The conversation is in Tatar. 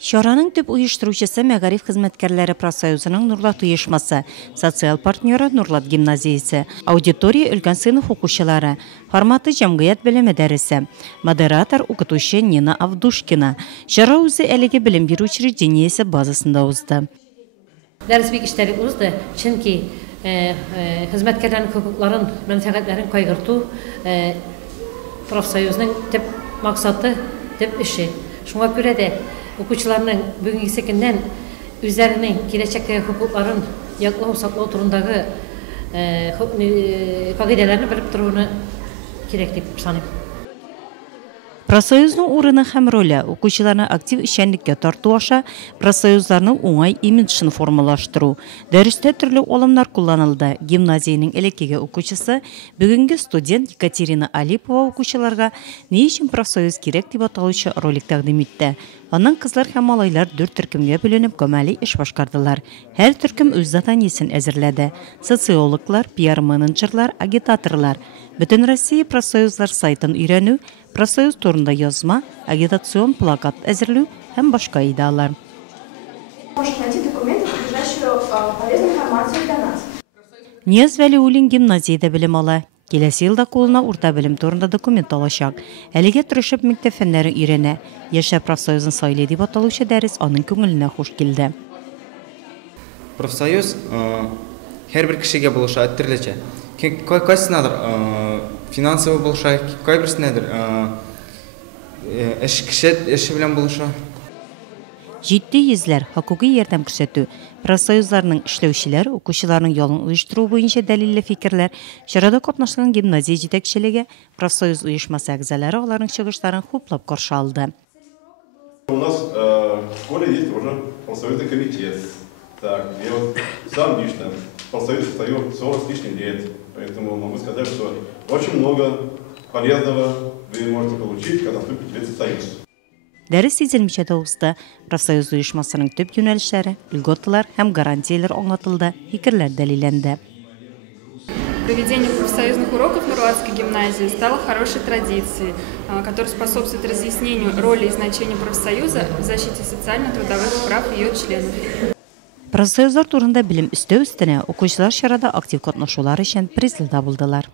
Şoranın tüp uyuşturuvчысы Мәгариф хезмәткәрләре профсоюзының Нурлат uyushması, социал партнеры Нурлат гимназиясе, аудитория өлкән сыйныф укучылары, форматы җәмгыять белеме дәресе, модератор укытучы Нина Авдушкина. Шора үзе әлеге белем бирү учреждениесе базасында узды. Дәрес бик эштәлек узды, чөнки хезмәткәрләрнең хукукларын, мәнфәгатьләрен кайгырту профсоюзның төп максаты, төп эше. Шуңа күрә дә укучыларның бүгенге көндән үзләренең киләчәктәге хукукларын яклау, саклау турындагы кагыйдәләрне белеп торуны кирәк дип саныйм. Профсоюзның урыны һәм роле укучыларны актив эшчәнлеккә тарту аша профсоюзларның уңай имиджын формалаштыру. Дәрестә төрле алымнар кулланылды. Гимназияның элеккеге укучысы, бүгенге студент Екатерина Алипова укучыларга ни өчен профсоюз кирәк дип аталучы ролик тәкъдим итте. Аның кызлар һәм малайлар 4 төркемгә бүленеп гамәли эш башкардылар. Һәр төркем үз заданиесен әзерләде. Социологлар, пиар-менеджерлар, агитаторлар. Бөтен Россия профсоюзлар сайтын өйрәнү, профсоюз турында язма, агитацион плакат әзерләү һәм башка идеалар. Нияз Вәлиуллин гимназиядә белем ала. Киләсе елда кулына урта белем турында документ алачак. Әлегә тырышып мәктәп фәннәрен өйрәнә. Яшә профсоюзын сайлый дип аталучы дәрес аның күңеленә хуш килде. Профсоюз һәрбер кешегә булыша төрлечә. Кайсынадыр финансовый булыша, кайберсенәдер эш белән булыша. Җитди йөзләр хокукый ярдәм күрсәтү, профсоюзларның эшләүчеләр, укучыларның ялын оештыру буенча дәлилле фикерләр, чарада катнашкан гимназия җитәкчелеге, профсоюз оешмасы әгъзалары аларның чыгышларын хуплап каршы алды. У нас в школе есть уже профсоюзный комитет. Так, я вот сам лично профсоюз стою 40 с лишним лет, поэтому могу сказать, что очень много полезного вы можете получить, когда вступите в союз. Дәрес изелмичә дә узды. Профсоюз оешмасының төп юнәлешләре, льготалар һәм гарантиялар аңлатылды, фикерләр дәлилләнде. Проведение профсоюзных уроков в Нурлатской гимназии стало хорошей традицией, которая способствует разъяснению роли и значения профсоюза в защите социально-трудовых прав ее членов. Профсоюзлар турында белем өстәү өстенә укучылар чарада актив катнашулар өчен призлы да булдылар.